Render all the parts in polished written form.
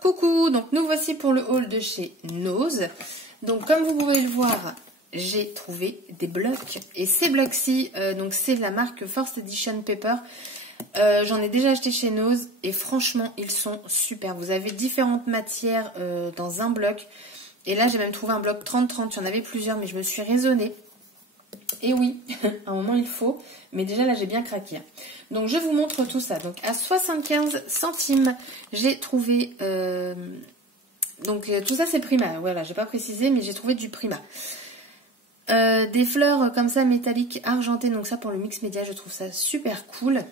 Coucou, donc nous voici pour le haul de chez Nose. Donc comme vous pouvez le voir, j'ai trouvé des blocs. Et ces blocs-ci, donc c'est la marque First Edition Paper. J'en ai déjà acheté chez Nose et franchement ils sont super. Vous avez différentes matières dans un bloc. Et là j'ai même trouvé un bloc 30-30, il y en avait plusieurs mais je me suis raisonnée. Et oui, à un moment il faut, mais déjà là j'ai bien craqué. Donc je vous montre tout ça. Donc à 75 centimes, j'ai trouvé... donc tout ça c'est Prima, voilà, j'ai pas précisé, mais j'ai trouvé du Prima. Des fleurs comme ça métalliques argentées, donc ça pour le mix média, je trouve ça super cool.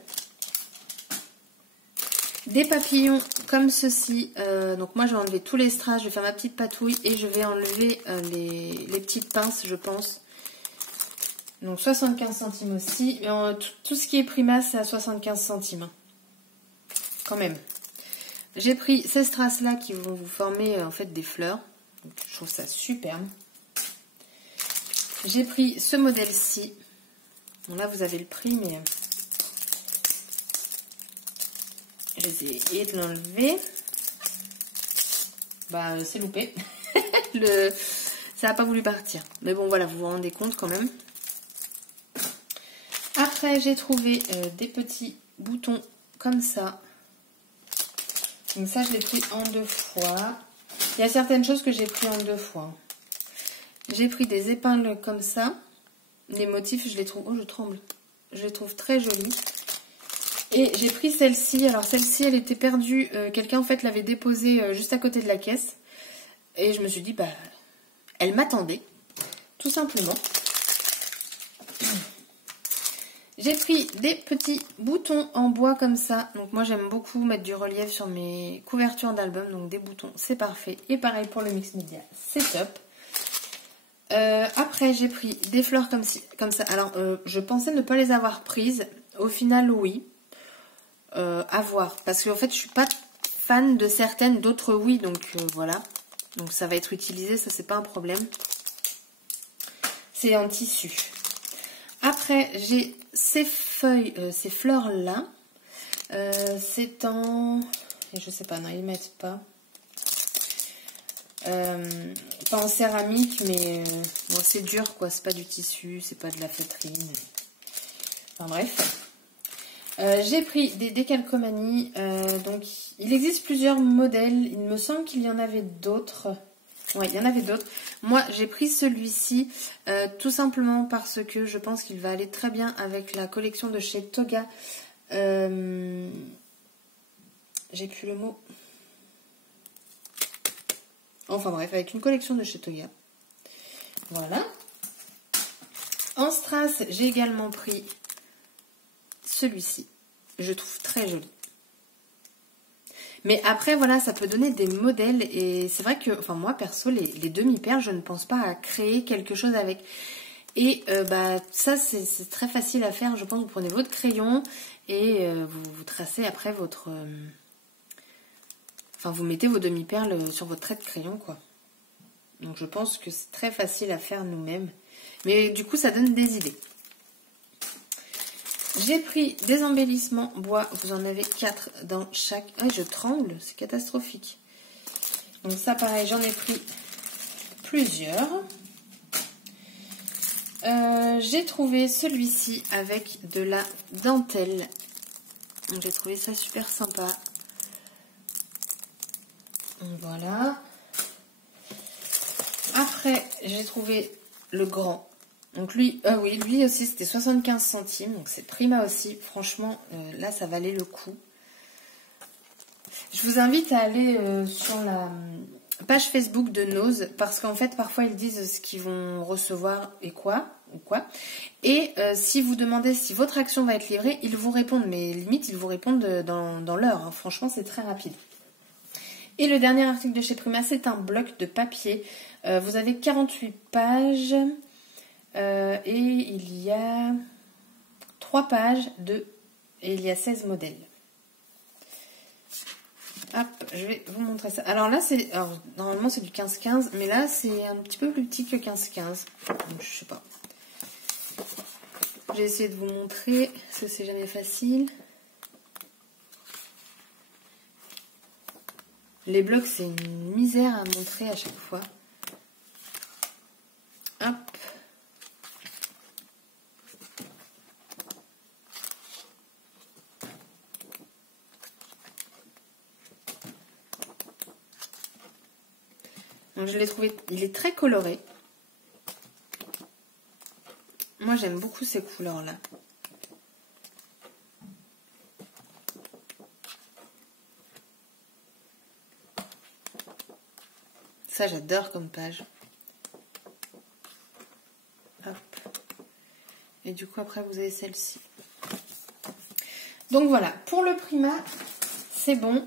Des papillons comme ceci, donc moi je vais enlever tous les strass, je vais faire ma petite patouille et je vais enlever les petites pinces je pense. Donc 75 centimes aussi. Tout ce qui est Prima, c'est à 75 centimes. Quand même. J'ai pris ces strass-là qui vont vous former en fait des fleurs. Donc, je trouve ça superbe. J'ai pris ce modèle-ci. Bon, là, vous avez le prix, mais j'ai essayé de l'enlever. Bah, c'est loupé. Ça n'a pas voulu partir. Mais bon, voilà, vous vous rendez compte quand même. Après, j'ai trouvé des petits boutons comme ça. Donc ça, je l'ai pris en 2 fois. Il y a certaines choses que j'ai pris en 2 fois. J'ai pris des épingles comme ça. Les motifs, je les trouve... Oh, je tremble. Je les trouve très jolis. Et j'ai pris celle-ci. Alors celle-ci, elle était perdue. Quelqu'un, en fait, l'avait déposée juste à côté de la caisse. Et je me suis dit, bah, elle m'attendait. Tout simplement. J'ai pris des petits boutons en bois comme ça. Donc moi j'aime beaucoup mettre du relief sur mes couvertures d'albums. Donc des boutons c'est parfait. Et pareil pour le mix média, c'est top. Après j'ai pris des fleurs comme ça. Alors je pensais ne pas les avoir prises. Au final oui. À voir. Parce qu'en fait je suis pas fan de certaines. D'autres oui. Donc voilà. Donc ça va être utilisé. Ça c'est pas un problème. C'est en tissu. Après, j'ai ces feuilles, ces fleurs-là. C'est en... Je sais pas, non, ils mettent pas. Pas en céramique, mais bon, c'est dur, quoi. C'est pas du tissu, c'est pas de la feutrine. Enfin bref. J'ai pris des décalcomanies. Donc, il existe plusieurs modèles. Il me semble qu'il y en avait d'autres. Ouais, il y en avait d'autres. Moi, j'ai pris celui-ci tout simplement parce que je pense qu'il va aller très bien avec la collection de chez Toga. J'ai plus le mot. Enfin bref, avec une collection de chez Toga. Voilà. En strass, j'ai également pris celui-ci. Je trouve très joli. Mais après, voilà, ça peut donner des modèles. Et c'est vrai que, enfin moi, perso, les demi-perles, je ne pense pas à créer quelque chose avec. Et bah ça, c'est très facile à faire. Je pense que vous prenez votre crayon et vous tracez après votre... Enfin, vous mettez vos demi-perles sur votre trait de crayon, quoi. Donc je pense que c'est très facile à faire nous-mêmes. Mais du coup, ça donne des idées. J'ai pris des embellissements bois, vous en avez 4 dans chaque... Ah, je tremble, c'est catastrophique. Donc ça, pareil, j'en ai pris plusieurs. J'ai trouvé celui-ci avec de la dentelle. Donc j'ai trouvé ça super sympa. Donc, voilà. Après, j'ai trouvé le grand. Donc lui, oui, lui aussi c'était 75 centimes, donc c'est Prima aussi. Franchement, là ça valait le coup. Je vous invite à aller sur la page Facebook de Nose, parce qu'en fait parfois ils disent ce qu'ils vont recevoir et quoi. Et si vous demandez si votre action va être livrée, ils vous répondent, mais limite ils vous répondent dans l'heure. Hein. Franchement c'est très rapide. Et le dernier article de chez Prima, c'est un bloc de papier. Vous avez 48 pages. Et il y a 3 pages et il y a 16 modèles. Hop, je vais vous montrer ça. Alors là, normalement c'est du 15-15, mais là c'est un petit peu plus petit que 15-15. Donc je sais pas. J'ai essayé de vous montrer, parce que c'est jamais facile. Les blocs, c'est une misère à montrer à chaque fois. Hop. Donc je l'ai trouvé, il est très coloré. Moi j'aime beaucoup ces couleurs là. Ça j'adore comme page. Hop. Et du coup après vous avez celle-ci. Donc voilà, pour le Prima, c'est bon.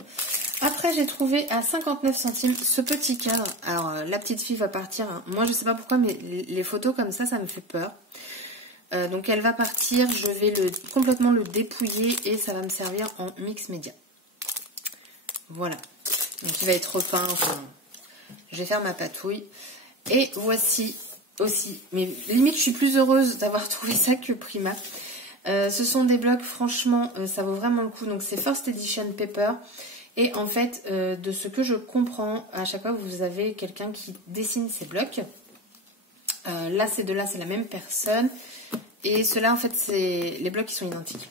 Après, j'ai trouvé à 59 centimes ce petit cadre. Alors, la petite fille va partir. Hein. Moi, je sais pas pourquoi, mais les photos comme ça me fait peur. Donc, elle va partir. Je vais complètement le dépouiller et ça va me servir en mix média. Voilà. Donc, il va être repeint. Enfin, je vais faire ma patouille. Et voici aussi. Mais limite, je suis plus heureuse d'avoir trouvé ça que Prima. Ce sont des blocs, franchement, ça vaut vraiment le coup. Donc, c'est First Edition Paper. Et en fait, de ce que je comprends, à chaque fois, vous avez quelqu'un qui dessine ces blocs. Là, c'est la même personne. Et ceux-là, en fait, c'est les blocs qui sont identiques.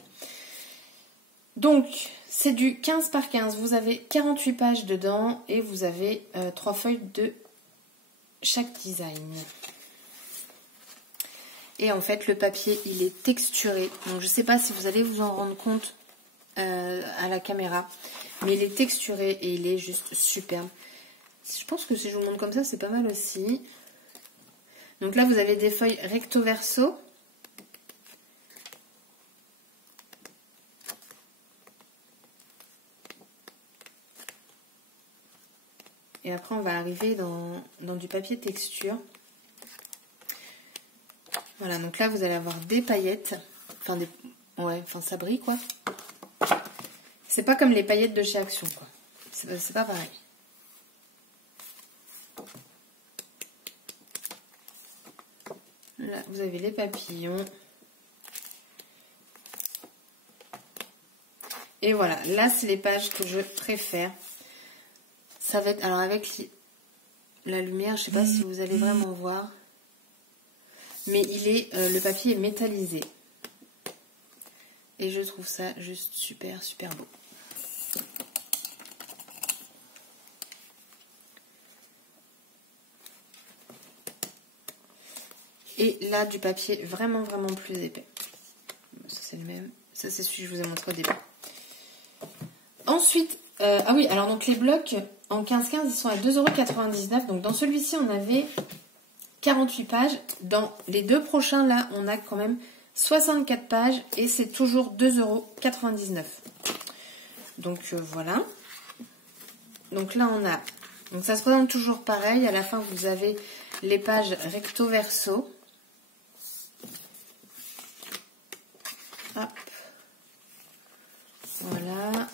Donc, c'est du 15 par 15. Vous avez 48 pages dedans et vous avez 3 feuilles de chaque design. Et en fait, le papier, il est texturé. Donc, je ne sais pas si vous allez vous en rendre compte à la caméra. Mais il est texturé et il est juste superbe. Je pense que si je vous montre comme ça, c'est pas mal aussi. Donc là, vous avez des feuilles recto verso. Et après, on va arriver dans du papier texture. Voilà, donc là, vous allez avoir des paillettes. Enfin, ça brille, quoi. C'est pas comme les paillettes de chez Action, quoi. C'est pas pareil. Là, vous avez les papillons. Et voilà, là, c'est les pages que je préfère. Ça va être... Alors, avec la lumière, je sais pas si vous allez vraiment voir. Mais le papier est métallisé. Et je trouve ça juste super, super beau. Et là, du papier vraiment, vraiment plus épais. Ça, c'est le même. Ça, c'est celui que je vous ai montré au début. Ensuite, ah oui, alors donc les blocs en 15-15, ils sont à 2,99 €. Donc dans celui-ci, on avait 48 pages. Dans les deux prochains, là, on a quand même 64 pages et c'est toujours 2,99 €. Donc voilà. Donc là, on a... Donc ça se présente toujours pareil. À la fin, vous avez les pages recto verso. Hop. Voilà.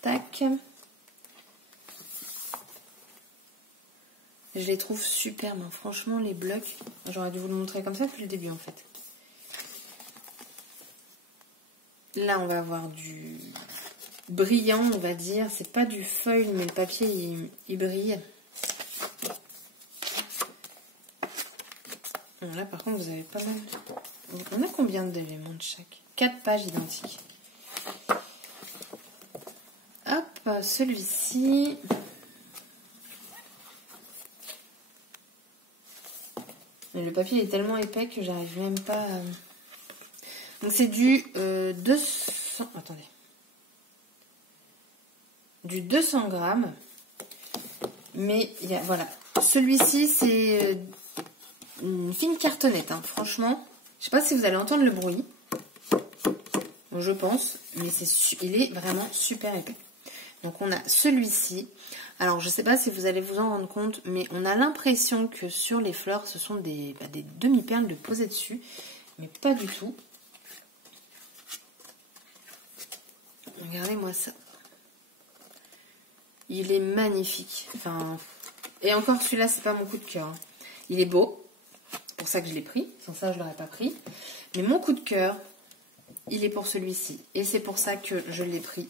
Tac. Je les trouve superbes, hein. Franchement, les blocs. J'aurais dû vous le montrer comme ça depuis le début, en fait. Là, on va avoir du brillant, on va dire. C'est pas du feuille, mais le papier, il brille. Bon, là, par contre, vous avez pas mal... On a combien d'éléments de chaque? 4 pages identiques. Hop, celui-ci... Mais le papier est tellement épais que j'arrive même pas à... Donc c'est du 200... Attendez. Du 200 grammes. Mais il y a... Voilà. Celui-ci, c'est une fine cartonnette. Hein. Franchement, je sais pas si vous allez entendre le bruit. Je pense. Mais il est vraiment super épais. Donc on a celui-ci. Alors je ne sais pas si vous allez vous en rendre compte, mais on a l'impression que sur les fleurs, ce sont des demi-perles de poser dessus. Mais pas du tout. Regardez-moi ça. Il est magnifique. Enfin, Et encore, celui-là, c'est pas mon coup de cœur. Hein. Il est beau. C'est pour ça que je l'ai pris. Sans ça, je l'aurais pas pris. Mais mon coup de cœur, il est pour celui-ci. Et c'est pour ça que je l'ai pris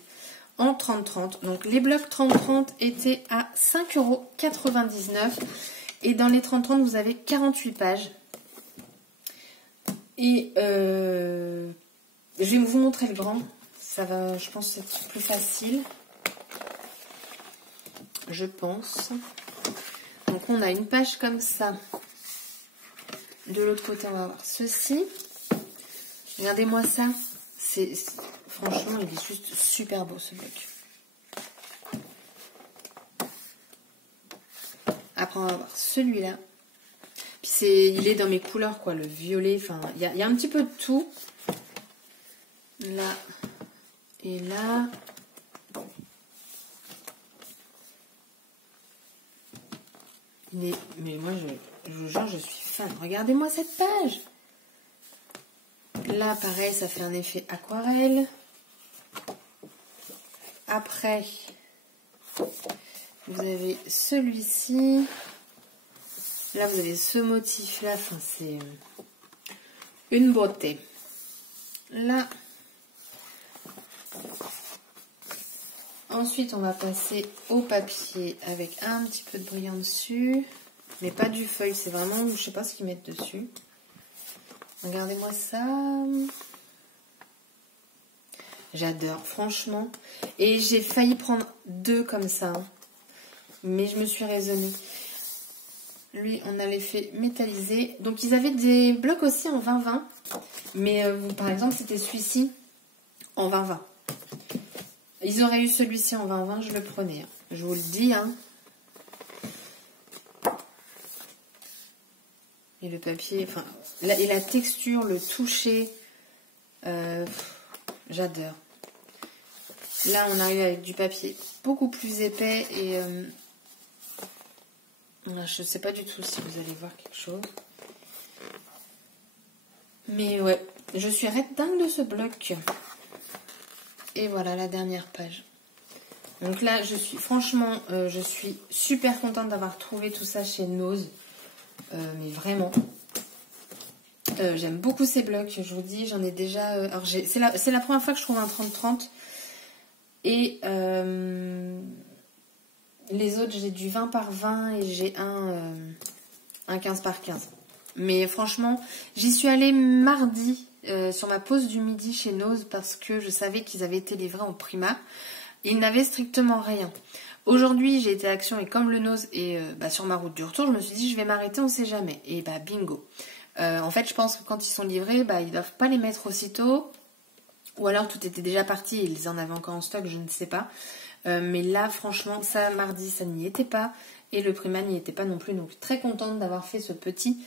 en 30-30. Donc, les blocs 30-30 étaient à 5,99 €. Et dans les 30-30, vous avez 48 pages. Et je vais vous montrer le grand. Ça va, je pense, être plus facile. Je pense. Donc, on a une page comme ça. De l'autre côté, on va avoir ceci. Regardez-moi ça. Franchement, il est juste super beau, ce bloc. Après, on va voir celui-là. Puis, il est dans mes couleurs, quoi. Le violet. Enfin, il y a un petit peu de tout. Là et là. Mais moi, je vous jure, je suis fan. Regardez-moi cette page. Là, pareil, ça fait un effet aquarelle. Après, vous avez celui-ci. Là, vous avez ce motif-là. Enfin, c'est une beauté. Là. Ensuite, on va passer au papier avec un petit peu de brillant dessus. Mais pas du feuille, c'est vraiment, je sais pas ce qu'ils mettent dessus. Regardez-moi ça. J'adore, franchement. Et j'ai failli prendre 2 comme ça. Hein. Mais je me suis raisonnée. Lui, on a l'effet métallisé. Donc, ils avaient des blocs aussi en 20-20. Mais par exemple, c'était celui-ci en 20-20. Ils auraient eu celui-ci en 20-20, je le prenais. Hein. Je vous le dis. Hein. Et le papier, enfin, et la texture, le toucher, j'adore. Là, on arrive avec du papier beaucoup plus épais et je ne sais pas du tout si vous allez voir quelque chose. Mais ouais, je suis dingue de ce bloc. Et voilà la dernière page. Donc là, franchement, je suis super contente d'avoir trouvé tout ça chez Nose. Mais vraiment. J'aime beaucoup ces blocs, je vous dis, j'en ai déjà... alors c'est la première fois que je trouve un 30-30. Et les autres, j'ai du 20 par 20 et j'ai un 15 par 15. Mais franchement, j'y suis allée mardi sur ma pause du midi chez Nose parce que je savais qu'ils avaient été livrés en Prima. Ils n'avaient strictement rien. Aujourd'hui, j'ai été à Action et comme le Nose est sur ma route du retour, je me suis dit je vais m'arrêter, on sait jamais. Et bingo. En fait, je pense que quand ils sont livrés, ils doivent pas les mettre aussitôt. Ou alors tout était déjà parti et ils en avaient encore en stock, je ne sais pas. Mais là, franchement, ça, mardi, ça n'y était pas. Et le Prima n'y était pas non plus. Donc, très contente d'avoir fait ce petit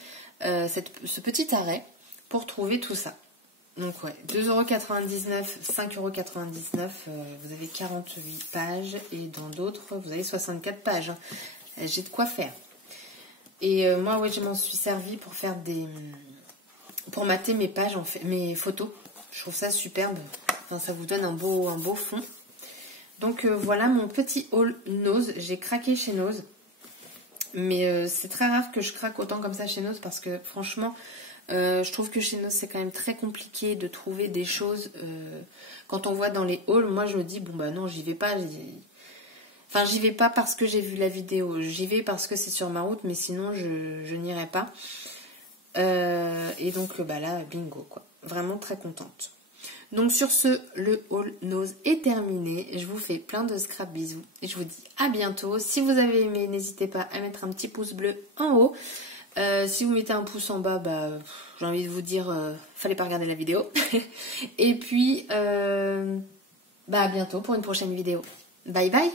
arrêt pour trouver tout ça. Donc, ouais, 2,99 €, 5,99 €. Vous avez 48 pages. Et dans d'autres, vous avez 64 pages. J'ai de quoi faire. Et moi, ouais, je m'en suis servi pour faire pour mater mes pages, mes photos. Je trouve ça superbe. Enfin, ça vous donne un beau fond. Donc voilà mon petit haul Nose. J'ai craqué chez Nose. Mais c'est très rare que je craque autant comme ça chez Nose parce que franchement, je trouve que chez Nose c'est quand même très compliqué de trouver des choses. Quand on voit dans les hauls, moi je me dis, bon non, j'y vais pas. Enfin, j'y vais pas parce que j'ai vu la vidéo. J'y vais parce que c'est sur ma route, mais sinon je n'irai pas. Et donc là, bingo quoi. Vraiment très contente. Donc sur ce, le haul Nose est terminé. Je vous fais plein de scrap bisous. Et je vous dis à bientôt. Si vous avez aimé, n'hésitez pas à mettre un petit pouce bleu en haut. Si vous mettez un pouce en bas, j'ai envie de vous dire, fallait pas regarder la vidéo. Et puis, à bientôt pour une prochaine vidéo. Bye bye.